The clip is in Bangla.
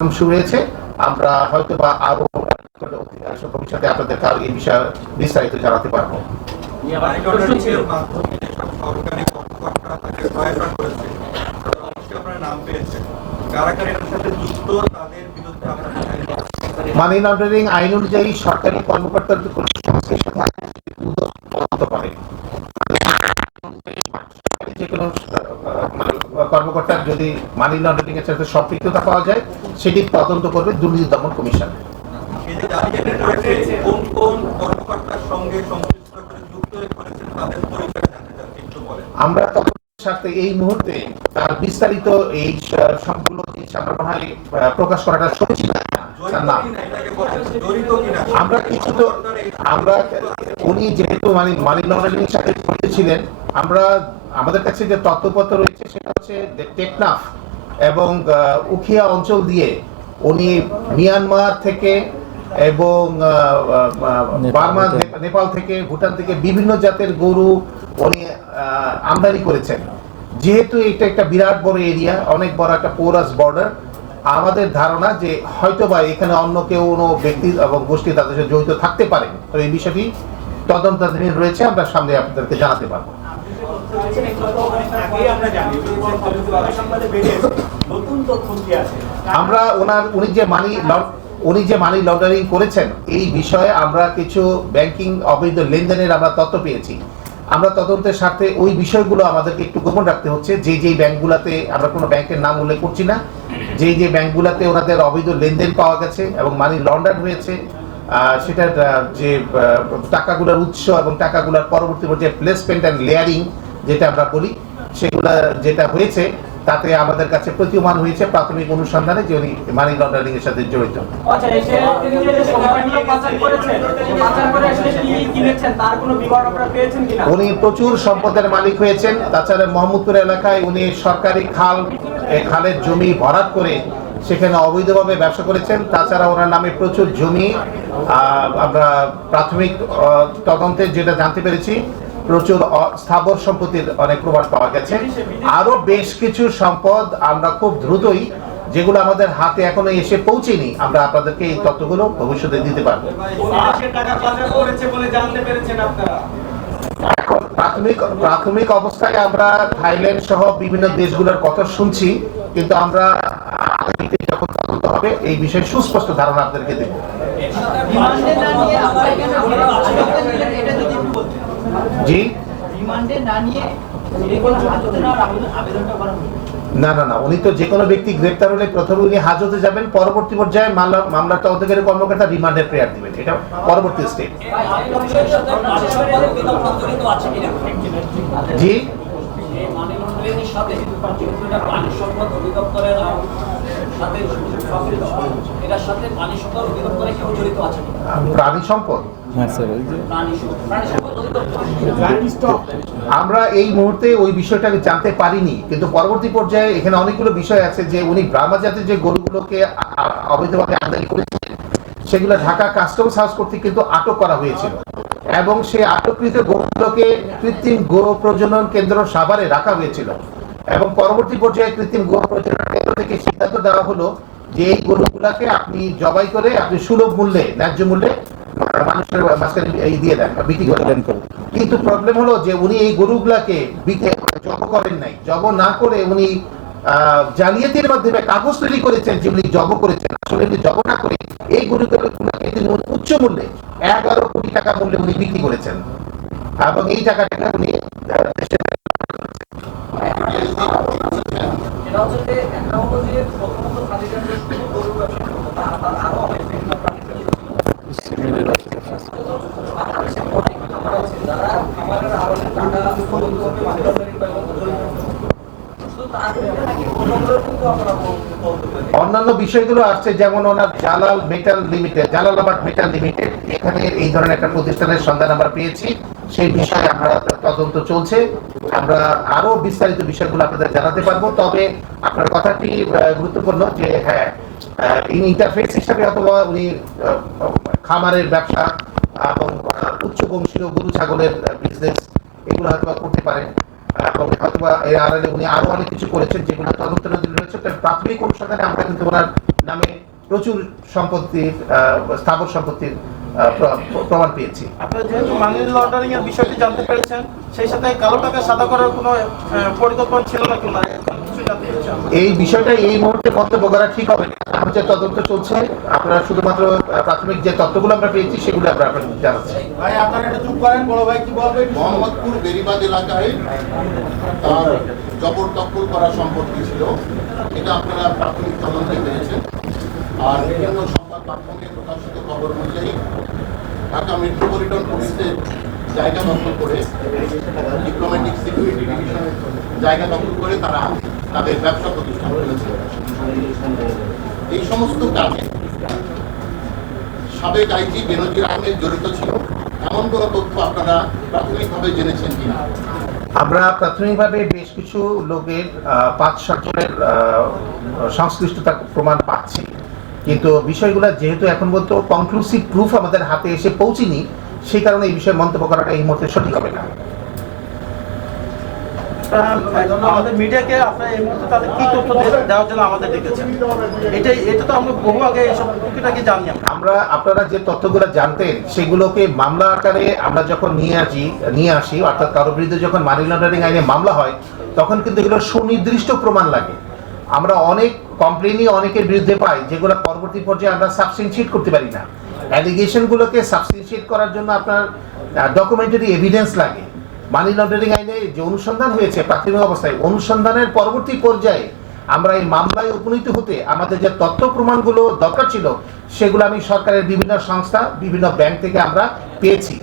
শুরু হয়েছে। আমরা হয়তো বা আরও ভবিষ্যতে আপনাদেরকে আরও এই বিষয়ে বিস্তারিত জানাতে পারব। মানি সাথে লন্ডারিং আইন অনুযায়ী সরকারি কর্মকর্তার কোনো থাকে দুদক তদন্ত কর্মকর্তার যদি মানি লন্ডারিং এর সাথে সম্পৃক্ততা পাওয়া যায় সেটি তদন্ত করবে দুর্নীতি দমন কমিশন। আমরা সাথে এই মুহূর্তে তার বিস্তারিত এই সবগুলো আমরা মনে হয় প্রকাশ করাটা সঠিক না। আমরা কিছু তো আমরা উনি যেহেতু মানে মানি লন্ডারিং সাথে ছিলেন আমরা আমাদের কাছে যে তথ্যপত্র রয়েছে, সেটা হচ্ছে টেকনাফ এবং উখিয়া অঞ্চল দিয়ে উনি মিয়ানমার থেকে এবং বার্মা নেপাল থেকে ভুটান থেকে বিভিন্ন জাতের গরু উনি আমদানি করেছেন। যেহেতু এটা একটা বিরাট বড় এরিয়া অনেক বড় একটা পোরাস বর্ডার আমাদের ধারণা যে হয়তোবা এখানে অন্য কেউ কোনো ব্যক্তি এবং গোষ্ঠী তাদের সাথে জড়িত থাকতে পারে। তো এই বিষয়টি তদন্তাধীন রয়েছে আমরা সামনে আপনাদেরকে জানাতে পারব। আমরা ওনার, উনি যে মানি উনি যে মানি লন্ডারিং করেছেন, এই বিষয়ে আমরা কিছু ব্যাংকিং অবৈধ লেনদেনের আমরা তথ্য পেয়েছি। আমরা তদন্তের স্বার্থে ওই বিষয়গুলো আমাদেরকে একটু গোপন রাখতে হচ্ছে। যে যেই ব্যাংকগুলোতে আমরা কোনো ব্যাংকের নাম উল্লেখ করছি না যেই যে ব্যাংকগুলোতে ওনাদের অবৈধ লেনদেন পাওয়া গেছে এবং মানি লন্ডার হয়েছে সেটার যে টাকাগুলোর উৎস এবং টাকাগুলোর পরবর্তী পর্যায়ে প্লেসমেন্ট অ্যান্ড লেয়ারিং যেটা আমরা বলি সেগুলা যেটা হয়েছে তাতে আমাদের কাছে প্রতীয়মান হয়েছে প্রাথমিক অনুসন্ধানে যে উনি মানি লন্ডারিং এর সাথে জড়িত। আচ্ছা উনি প্রচুর সম্পদের মালিক হয়েছেন তাছাড়া মোহাম্মদপুর এলাকায় উনি সরকারি খাল খালের জমি ভরাট করে সেখানে অবৈধভাবে ব্যবসা করেছেন তাছাড়া ওনার নামে প্রচুর জমি আহ, আমরা প্রাথমিক তদন্তে যেটা জানতে পেরেছি প্রচুর স্থাবর সম্পত্তির অনেক প্রমাণ পাওয়া গেছে। আরও বেশ কিছু সম্পদ আমরা খুব দ্রুতই যেগুলো আমাদের হাতে এখনও এসে পৌঁছেনি আমরা আপনাদেরকে এই তথ্যগুলো ভবিষ্যতে দিতে পারব। প্রাথমিক প্রাথমিক অবস্থায় আমরা থাইল্যান্ড সহ বিভিন্ন দেশগুলোর কথা শুনছি কিন্তু আমরা যখন তদন্ত হবে এই বিষয়ে সুস্পষ্ট ধারণা আপনাদেরকে দেব। জি? না। না না উনি তো যে কোনো ব্যক্তি গ্রেপ্তার হলে প্রথমে উনি হাজতে যাবেন পরবর্তী পর্যায়ে মামলা মামলার তদন্তকারী কর্মকর্তা রিমান্ডের প্রেয়ার দিবেন। এটা পরবর্তী স্টেপ জি? প্রাণী সম্পদ? সম্পদ। অধিদপ্তর আমরা এই মুহূর্তে ওই বিষয়টাকে জানতে পারিনি, কিন্তু পরবর্তী পর্যায়ে এখানে অনেকগুলো বিষয় আছে যে উনি ব্রাহ্মা জাতের যে গরুগুলোকে অবৈধভাবে আমদানি করেছিলেন সেগুলো ঢাকা কাস্টমস হাউস কর্তৃক কিন্তু আটক করা হয়েছিল। এবং সেই আটককৃত গরুগুলোকে কৃত্রিম গো প্রজনন কেন্দ্র সাভারে রাখা হয়েছিল। এবং পরবর্তী পর্যায়ে কৃত্রিম গো প্রজনন কেন্দ্র থেকে সিদ্ধান্ত দেওয়া হলো যে এই গরুগুলাকে আপনি জবাই করে আপনি সুলভ মূল্যে, ন্যায্য মূল্যে মানুষের মাঝখানে এই দিয়ে দেন বিক্রি করে দেন। কিন্তু প্রবলেম হলো যে উনি এই গরুগুলাকে বিক্রি জব করেন নাই। জব না করে উনি জালিয়াতির মাধ্যমে কাগজ তৈরি করেছেন যে উনি জব করেছেন। আসলে উনি জব না করে এই গরুগুলোকে তিনি উচ্চ মূল্যে, এগারো কোটি টাকা মূল্যে উনি বিক্রি করেছেন। এবং এই টাকাটাকে উনি আহ, দেশের এটা হচ্ছে যে একটা হলো যে প্রথমত প্রাণীদের যে শুধু গরু ব্যবসা করতো, তার তার আরও অনেক বিভিন্ন প্রাণী বাংলাদেশে অনেক খামার আছে যারা খামারের আড়লে টাকা অবৈধভাবে মানি লন্ডারিং বা এরকম জড়িত আছে। শুধু তার ক্ষেত্রে নাকি অন্যগুলো কিন্তু আমরা বলতে পারি অন্যান্য বিষয়গুলো আসছে, যেমন owner Jalal metal limited Jalalabad metal limited এখানে এই ধরনের একটা প্রতিষ্ঠানের সন্ধান আমরা পেয়েছি। সেই বিষয়ে আমরা তদন্ত চলছে। আমরা আরও বিস্তারিত বিষয়গুলো আপনাদের জানাতে পারব। তবে আপনার কথাটি গুরুত্বপূর্ণ যে হ্যাঁ ইন্টারফেস হিসাবে অথবা উনি খামারের ব্যবসা এবং উচ্চ বংশীয় গরু, ছাগলের বিজনেস এগুলো হয়তো করতে পারেন। হয়তোবা এর আড়ালে উনি আরও অনেক কিছু করেছেন যেগুলো তদন্তের রয়েছে। তবে প্রাথমিক অনুসন্ধানে আমরা কিন্তু ওনার নামে প্রচুর সম্পত্তির স্থাবর সম্পত্তির প্রমাণ পেয়েছি। আপনারা যেহেতু মানি লন্ডারিং এর বিষয়টি জানতে পেরেছেন সেই সাথে কালো টাকা সাদা করার কোনো পরিকল্পনা ছিল না কিনা জানতে এই বিষয়টা এই মুহূর্তে মন্তব্য করা ঠিক হবে না। আমার যে তদন্ত চলছে। আপনারা শুধুমাত্র প্রাথমিক যে তথ্যগুলো আমরা পেয়েছি সেগুলো আমরা আপনাদের জানাচ্ছি। ভাই আপনারা একটু চুপ করেন বড় ভাই কি বলবে? মোহাম্মদপুর বেরিবাদ এলাকায় তার জবরদখল করা সম্পত্তি ছিল। এটা আপনারা প্রাথমিক তদন্তে পেয়েছেন। আর বিভিন্ন সংবাদ মাধ্যমে প্রকাশিত খবর অনুযায়ী ঢাকা মেট্রোপলিটন পুলিশের জায়গা দখল করে ডিপ্লোম্যাটিক সিকিউরিটি ডিভিশনের জায়গা দখল করে তারা তাদের ব্যবসা প্রতিষ্ঠান করেছে। এই সমস্ত কাজে সাবেক আইজি বেনজির আহমেদ জড়িত ছিল। এমন কোনো তথ্য আপনারা প্রাথমিকভাবে জেনেছেন কিনা? আমরা প্রাথমিকভাবে বেশ কিছু লোকের পাঁচ সাতজনের সংশ্লিষ্টতা প্রমাণ পাচ্ছি। কিন্তু বিষয়গুলো যেহেতু এখন পর্যন্ত কনক্লুসিভ প্রুফ আমাদের হাতে এসে পৌঁছেনি সেই কারণে এই বিষয়ে মন্তব্য করাটা এই মুহূর্তে সঠিক হবে না। আমাদের মিডিয়াকে আপনারা এই মুহূর্তে তাদের কি তথ্য দিয়ে- দেওয়ার জন্য আমাদের ডেকেছেন? এটাই এটা তো আমরা বহু আগে এইসব টুকিটাকি জানি আমরা। আমরা আপনারা যে তথ্যগুলো জানতেন সেগুলোকে মামলা আকারে আমরা যখন নিয়ে আসি নিয়ে আসি অর্থাৎ কারোর বিরুদ্ধে যখন মানি লন্ডারিং আইনে মামলা হয় তখন কিন্তু এগুলো সুনির্দিষ্ট প্রমাণ লাগে। আমরা অনেক কমপ্লেনই অনেকের বিরুদ্ধে পাই, যেগুলো পরবর্তী পর্যায়ে আমরা সাবস্টেনশিয়েট করতে পারি না। অ্যালিগেশনগুলোকে সাবস্টেনশিয়েট করার জন্য আপনার ডকুমেন্টারি এভিডেন্স লাগে। মানি লন্ডারিং আইনে যে অনুসন্ধান হয়েছে প্রাথমিক অবস্থায়, অনুসন্ধানের পরবর্তী পর্যায়ে আমরা এই মামলায় উপনীত হতে আমাদের যে তথ্য প্রমাণগুলো দরকার ছিল, সেগুলো আমি সরকারের বিভিন্ন সংস্থা, বিভিন্ন ব্যাংক থেকে আমরা পেয়েছি।